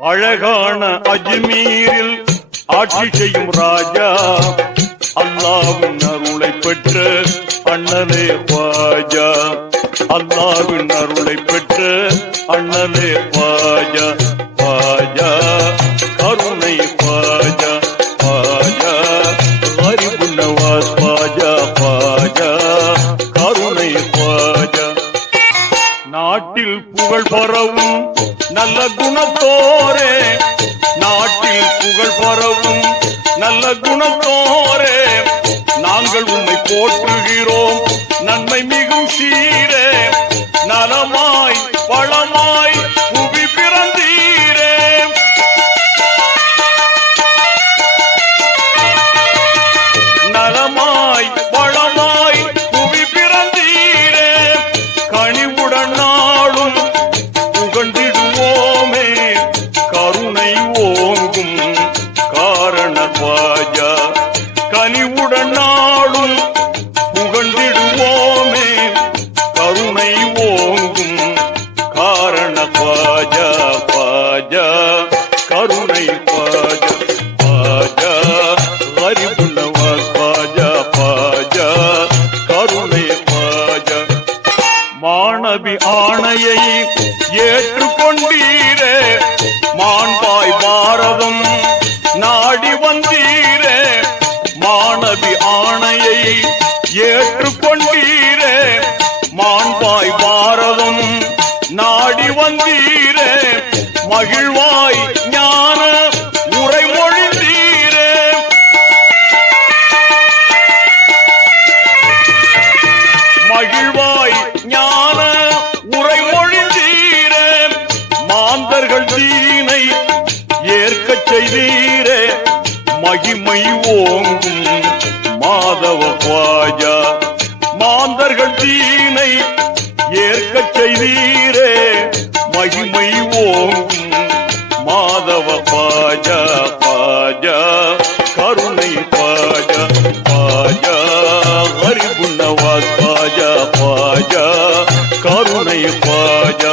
அழகான அஜ்மீரில் ஆட்சி செய்யும் ராஜா அல்லாஹ்வின் அருளை பெற்ற அண்ணலே ख्वाजा அல்லாஹ்வின் அருளை பெற்ற அண்ணலே ख्वाजा ख्वाजा கருணை ख्वाजा ख्वाजा गरीब नवाज ख्वाजा ख्वाजा கருணை ख्वाजा நாட்டில் புகழ் பரவும் நல்ல குணத்தோரே நாட்டில் புகழ் பரவும் நல்ல குணத்தோரே நாங்கள் உம்மை போற்றுகிறோம் நன்மை மிகும் சீரே நலமாய் வளமாய் புவி பிறந்தீரே நலமாய் வளமாய் புவி பிறந்தீரே கனிவுடன் நாளும் புகழ்ந்திடுவோமே கருணை ஓங்கும் காரண ख्वाजा கனிவுடன் நாளும் புகழ்ந்திடுவோமே கருணை ஓங்கும் காரண ख्वाजा ख्वाजा கருணை ख्वाजा ख्वाजा गरीब नवाज ख्वाजा ख्वाजा கருணை ख्वाजा மாணவி ஆணையை ஏற்றுக்கொண்டீரே மாண்பாய் பாரதம் நாடி வந்தீரே மாணவி ஆணையை ஏற்றுக்கொண்டீரே மாண்பாய் பாரதம் நாடி வந்தீரே மகிழ்வாய் ஞான உரை மொழிந்தீரே மகிழ்வாய் ஞான உரை மொழிந்தீரே மாந்தர்கள் தீனை ஏற்கச் செய்தீரே மகிமை ஓங்கும் மாதவ ख्वाजा மாந்தர்கள் தீனை ஏற்கச் செய்தீரே மகிமை ஓங்கும் மாதவ ख्वाजा ख्वाजा கருணை ख्वाजा ख्वाजा गरीब नवाज ख्वाजा ख्वाजा கருணை ख्वाजा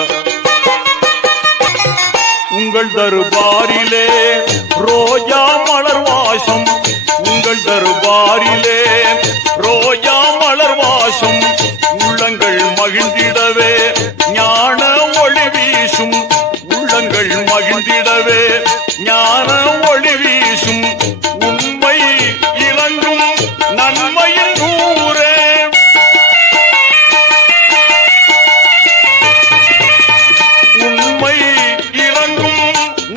உங்கள் தர்பாரிலே ரோஜா மலர் வாசம் உங்கள் தர்பாரிலே ரோஜா மலர் வாசம் உள்ளங்கள் மகிழ்ந்திடவே ஞான ஒளி வீசும் உள்ளங்கள் மகிழ்ந்திடவே ஞான ஒளி வீசும் உண்மை இலங்கும் நன்மையின் ஊரே உண்மை இலங்கும்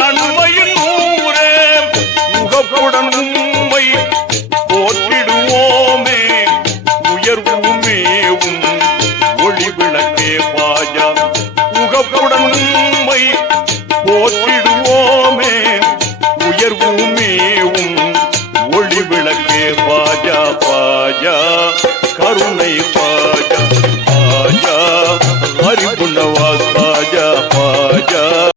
நன்மையின் ஊரே முகப்புடன் உண்மை போற்றிடுவோமே உயர்வுமேவும் ஒளி விளக்கே ख्वाजा முகப்புடன் உண்மை போற்றிடுவோமே உயர்வுமேவும் ஒளி விளக்கே ख्वाजा ख्वाजा கருணை